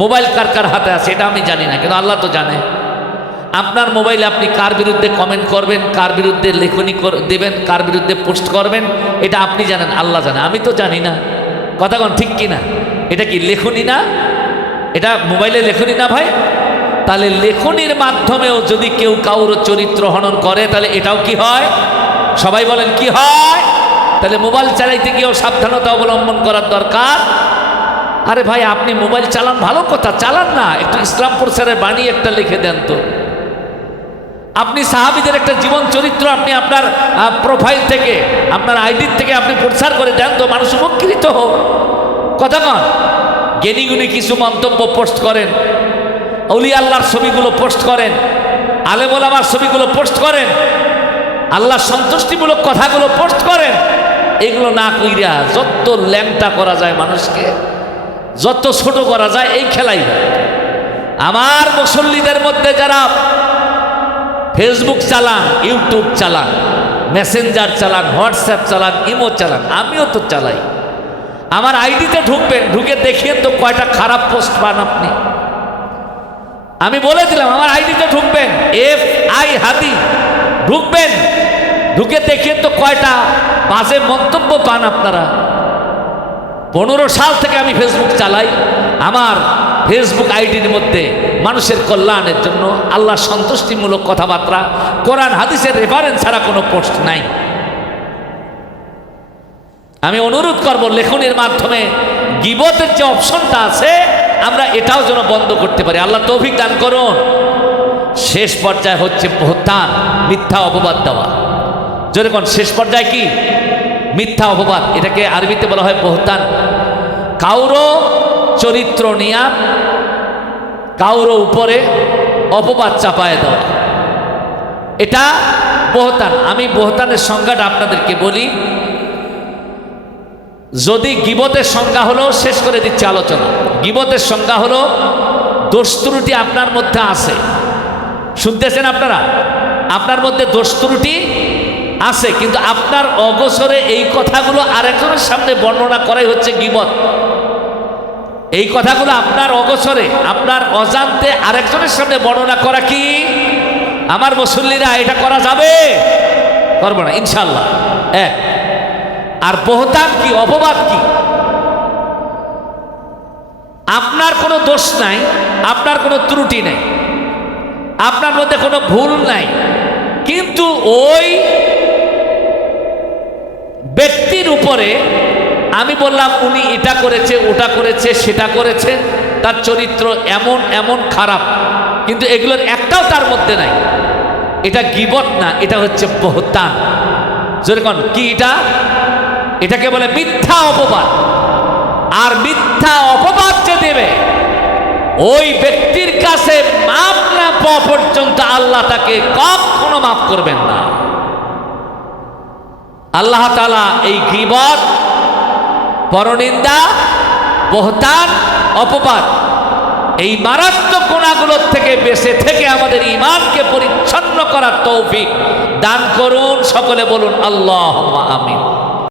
Mobile কার কার হাতে আছে এটা আমি জানি না, কিন্তু আল্লাহ তো জানে। আপনার মোবাইলে আপনি কার বিরুদ্ধে কমেন্ট করবেন, কার বিরুদ্ধে লেখনী দেবেন, কার বিরুদ্ধে পোস্ট করবেন, এটা আপনি জানেন, আল্লাহ জানে, আমি তো জানি না। কথা কোন ঠিক কিনা? এটা কি লেখনী না? এটা মোবাইলে লেখনী না ভাই? তাহলে লেখনীর মাধ্যমেও যদি কেউ কাউর চরিত্র হনন করে তাহলে এটাও কি হয়? সবাই বলেন কি হয়? তাহলে মোবাইল চালাইতে গিয়েও সাবধানতা অবলম্বন করার দরকার। আরে ভাই আপনি মোবাইল চালান, ভালো কথা, চালান না, একটু ইসলাম প্রচারের বাণী একটা লিখে দেন তো। আপনি সাহাবীদের একটা জীবন চরিত্র আপনি আপনার প্রোফাইল থেকে, আপনার আইডি থেকে আপনি প্রচার করে দেন তো, মানুষ উপকৃত হোক। কথা কন, জ্ঞানীগুণী কিছু মন্তব্য পোস্ট করেন, অলি আল্লাহর ছবিগুলো পোস্ট করেন, আলেম ওলামার ছবিগুলো পোস্ট করেন, আল্লাহর সন্তুষ্টিমূলক কথাগুলো পোস্ট করেন। এগুলো না কইরা যত ল্যাংটা করা যায় মানুষকে, যত ছোট করা যায়, এই খেলাই। আমার মুসল্লিদের মধ্যে যারা ফেসবুক চালান, ইউটিউব চালান, মেসেঞ্জার চালান, হোয়াটসঅ্যাপ চালান, ইমো চালান, আমিও তো চালাই। আমার আইডিতে ঢুকবেন, ঢুকে দেখিয়ে তো কয়টা খারাপ পোস্ট পান আপনি। আমি বলে দিলাম আমার আইডিতে ঢুকবেন, FI হাদি, ঢুকবেন, ঢুকে দেখিয়ে তো কয়টা বাজে মন্তব্য পান আপনারা। 15 সাল থেকে আমি ফেসবুক চালাই। আমার ফেসবুক আইডির মধ্যে মানুষের কল্যাণের জন্য, আল্লাহ সন্তুষ্টিমূলক কথাবার্তা, কোরআন হাদিসের রেফারেন্স ছাড়া কোনো পোস্ট নাই। আমি অনুরোধ করব লেখনের মাধ্যমে গীবতের যে অপশনটা আছে আমরা এটাও যেন বন্ধ করতে পারি। আল্লাহ তৌফিক দান করুন। শেষ পর্যায়ে হচ্ছে বহতান, মিথ্যা অপবাদ দেওয়া। যেরকম শেষ পর্যায়ে কি? মিথ্যা অপবাদ। এটাকে আরবিতে বলা হয় বহতান। কাউরো চরিত্র নিয়া কাউরো উপরে অপবাদ চাপায় দেওয়া, এটা বহতান। আমি বহতানের সংজ্ঞাটা আপনাদেরকে বলি। যদি গীবতের সংজ্ঞা হলো, শেষ করে দিচ্ছে আলোচনা, গীবতের সংজ্ঞা হলো দোষ ত্রুটি আপনার মধ্যে আছে। শুনতেছেন আপনারা? আপনার মধ্যে দোষ ত্রুটি আছে, কিন্তু আপনার অগোচরে এই কথাগুলো আরেকজনের সামনে বর্ণনা করাই হচ্ছে গীবত। এই কথাগুলো আপনার অগোচরে, আপনার অজান্তে আরেকজনের সামনে বর্ণনা করা কি? আমার মুসল্লিরা এটা করা যাবে? করবো না ইনশাল্লাহ। আর বহতান কি? অপবাদ কি? আপনার কোনো দোষ নাই, আপনার কোনো ত্রুটি নাই, আপনার মধ্যে কোনো ভুল নাই, কিন্তু ওই ব্যক্তির উপরে আমি বললাম উনি এটা করেছে, ওটা করেছে, সেটা করেছে, তার চরিত্র এমন এমন খারাপ, কিন্তু এগুলোর একটাও তার মধ্যে নাই। এটা গীবত না, এটা হচ্ছে বহতান। যেরকম কি? এটা এটাকে বলে মিথ্যা অপবাদ। আর মিথ্যা অপবাদ যে দেবে ওই ব্যক্তির কাছে মাপ না পাওয়া পর্যন্ত আল্লাহ তাকে কখনো মাফ করবেন না। আল্লাহ তাআলা এই গীবত, পরনিন্দা, বহতান, অপবাদ, এই মারাত্মক গুনাহগুলোর থেকে বেঁচে থেকে আমাদের ঈমানকে পরিচ্ছন্ন করার তৌফিক দান করুন। সকলে বলুন আল্লাহুম্মা আমিন।